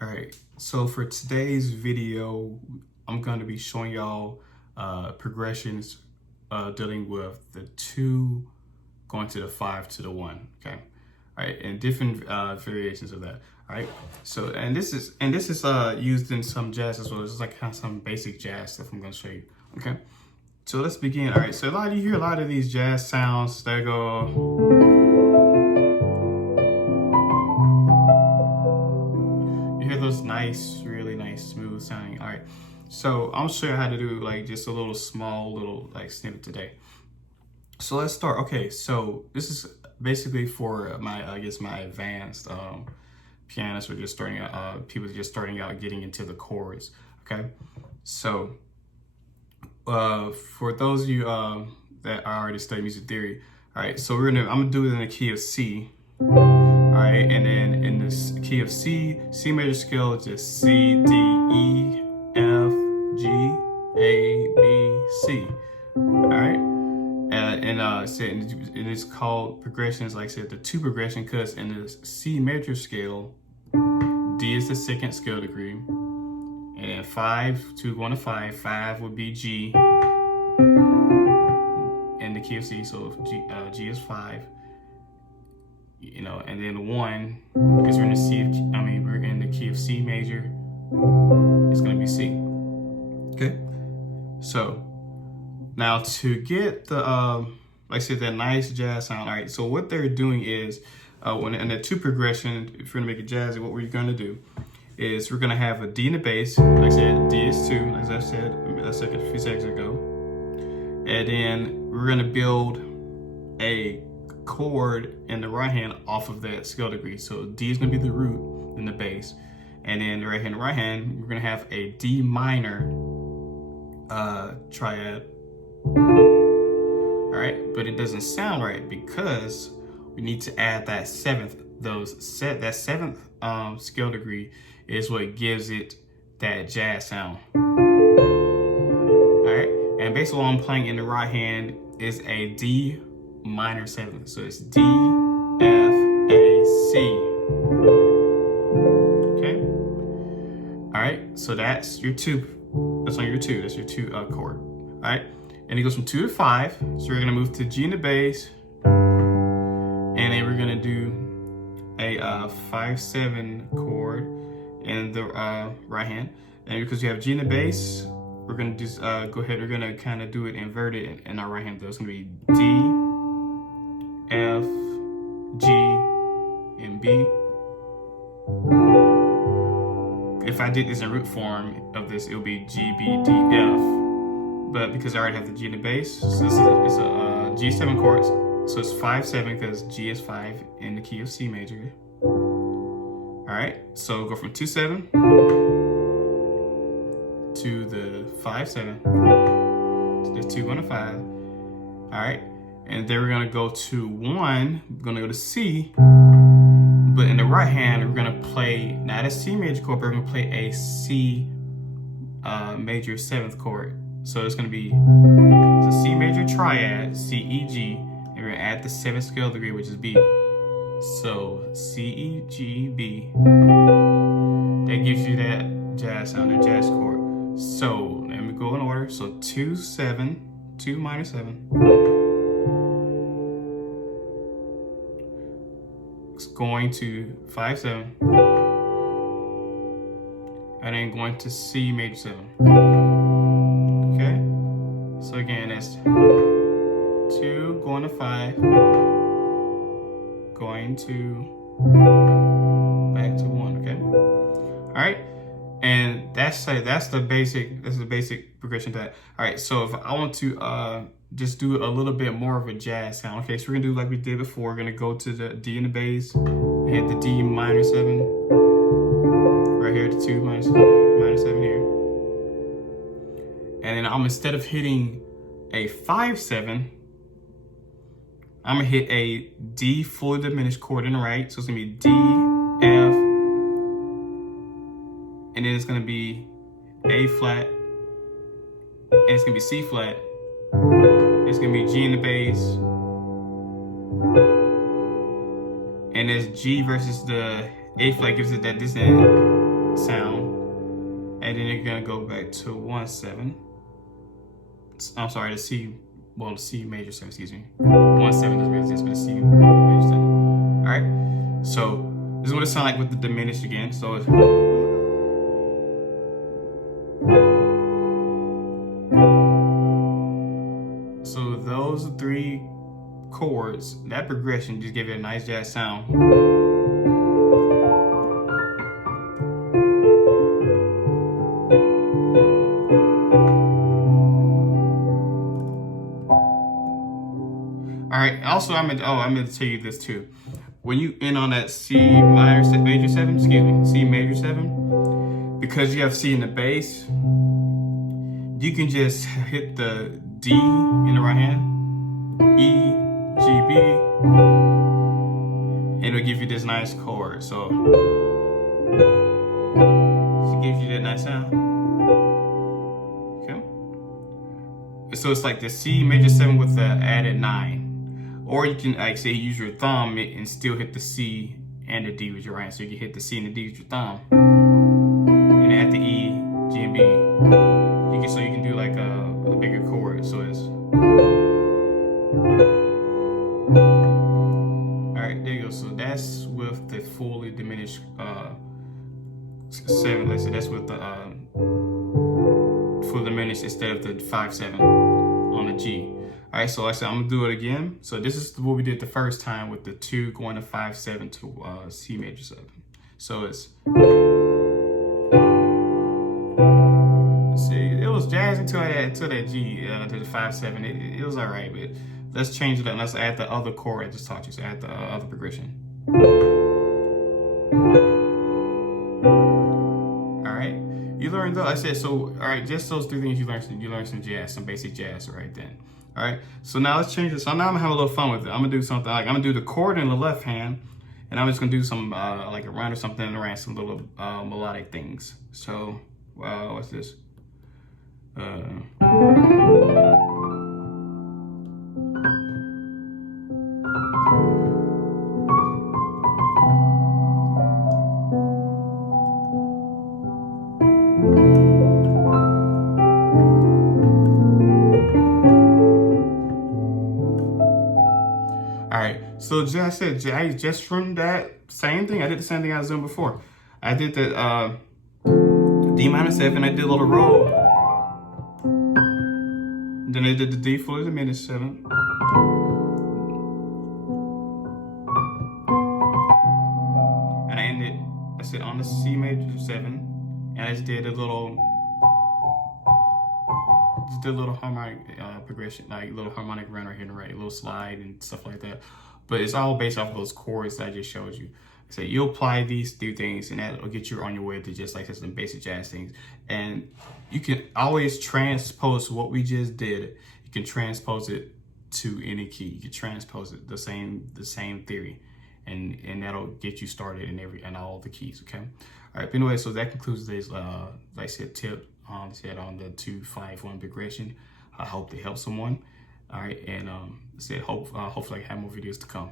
All right, so for today's video, I'm going to be showing y'all progressions dealing with the 2 going to the 5 to the 1, okay? All right, and different variations of that. All right, so and this is used in some jazz as well. This is like kind of some basic jazz stuff I'm going to show you, okay? So let's begin. All right, so you hear a lot of these jazz sounds that go. You hear those nice, really nice, smooth sounding. All right, so I'll show you how to do like just a little small little like snippet today. So let's start. Okay, so this is basically for my, I guess, my advanced pianists or just starting out, people just starting out getting into the chords. Okay, so for those of you that are already studying music theory, all right, so I'm gonna do it in the key of C. All right, and then in this key of C major scale, it's just C, D, E, F, G, A, B, C. All right, and it's called progressions. Like I said, the 2 progression, because in the C major scale, D is the 2nd scale degree, and then 2 going to 5 would be G in the key of C. So G is 5. You know, and then 1, because we're in the key of C major, it's gonna be C. Okay, so now to get the like I said, that nice jazz sound. All right, so what they're doing is when in the 2 progression, if you're gonna make it jazzy, what we're gonna do is we're gonna have a D in the bass. Like I said, D is 2, as I said a few seconds ago, and then we're gonna build a chord in the right hand off of that scale degree. So D is going to be the root in the bass, and then the right hand, we're going to have a D minor triad. All right, but it doesn't sound right because we need to add that 7th. That 7th scale degree is what gives it that jazz sound. All right, and basically what I'm playing in the right hand is a D minor 7th, so it's D, F, A, C. Okay. All right, so that's your 2. That's on your 2. That's your 2 chord. All right, and it goes from 2 to 5. So we're gonna move to G in the bass, and then we're gonna do a 5/7 chord in the right hand. And because you have G in the bass, we're gonna just go ahead. We're gonna kind of do it inverted in our right hand. Though it's gonna be D, F, G, and B. If I did this in root form of this, it would be G, B, D, F. But because I already have the G in the bass, so this is it's a G7 chord. So it's 5/7 because G is 5 in the key of C major. All right, so go from 2/7 to the 5/7 to the 2 going to 5. All right. And then we're gonna go to 1, we're gonna go to C, but in the right hand, we're gonna play not a C major chord, but we're gonna play a C major 7th chord. So it's gonna be a C major triad, C, E, G, and we're gonna add the 7th scale degree, which is B. So C, E, G, B. That gives you that jazz sound, that jazz chord. So let me go in order. So 2, 7, 2 minor 7. Going to 5/7, and then going to C major 7. Okay, so again, that's 2 going to 5, going to back to 1. Okay, all right, and that's the basic progression to that. All right, so if I want to just do a little bit more of a jazz sound. Okay, so we're gonna do like we did before. We're gonna go to the D in the bass, hit the D minor 7 right here, the 2 minor 7 here, and then instead of hitting a 5/7, I'm gonna hit a D fully diminished chord in the right. So it's gonna be D, F, and then it's gonna be A flat, and it's gonna be C flat. It's gonna be G in the bass, and as G versus the A flat gives it that dissonant. sound, and then you're gonna go back to 1/7. I'm sorry, the C major 7, excuse me. 1/7 doesn't exist, but the C major 7. All right, so this is what it sounds like with the diminished again. So it's, so those 3 chords, that progression just gave it a nice jazz sound. All right. Also, I meant to tell you this too. When you end on that C major 7, excuse me, C major 7, because you have C in the bass, you can just hit the D in the right hand, E, G, B, and it'll give you this nice chord. So it gives you that nice sound. Okay. So it's like the C major 7 with the added 9. Or you can, like, say, use your thumb and still hit the C and the D with your right hand. So you can hit the C and the D with your thumb, and add the E, G, and B. So you can do like a bigger chord. So it's all right. There you go. So that's with the fully diminished 7. Let's say that's with the fully diminished instead of the 5/7 on the G. All right, so like I said, I'm gonna do it again. So this is what we did the first time with the 2 going to 5/7 to C major 7. So it's, see, it was jazzy until that G to the 5/7. It was all right, but let's change it up. Let's add the other chord I just taught you. So add the other progression. All right, you learned though. I said so. All right, just those 3 things you learned some jazz, some basic jazz right then. All right, so now let's change it. So now I'm gonna have a little fun with it. I'm gonna do something like, I'm gonna do the chord in the left hand, and I'm just gonna do some like a run or something around some little melodic things. So what's this? All right, so just I said, just from that same thing, I did the same thing I was doing before. I did the D minor 7, I did a little roll. Then I did the D fully diminished 7. And I ended, I said, on the C major 7, and I just did a little harmonic progression, like a little harmonic run right here and right, a little slide and stuff like that. But it's all based off of those chords that I just showed you. So you apply these 3 things, and that will get you on your way to just like some basic jazz things. And you can always transpose what we just did. You can transpose it to any key. You can transpose it the same theory, and that'll get you started in all the keys. Okay. All right. But anyway, so that concludes today's like I said, tip on the 2-5-1 progression. I hope they help someone. All right, and hopefully I have more videos to come.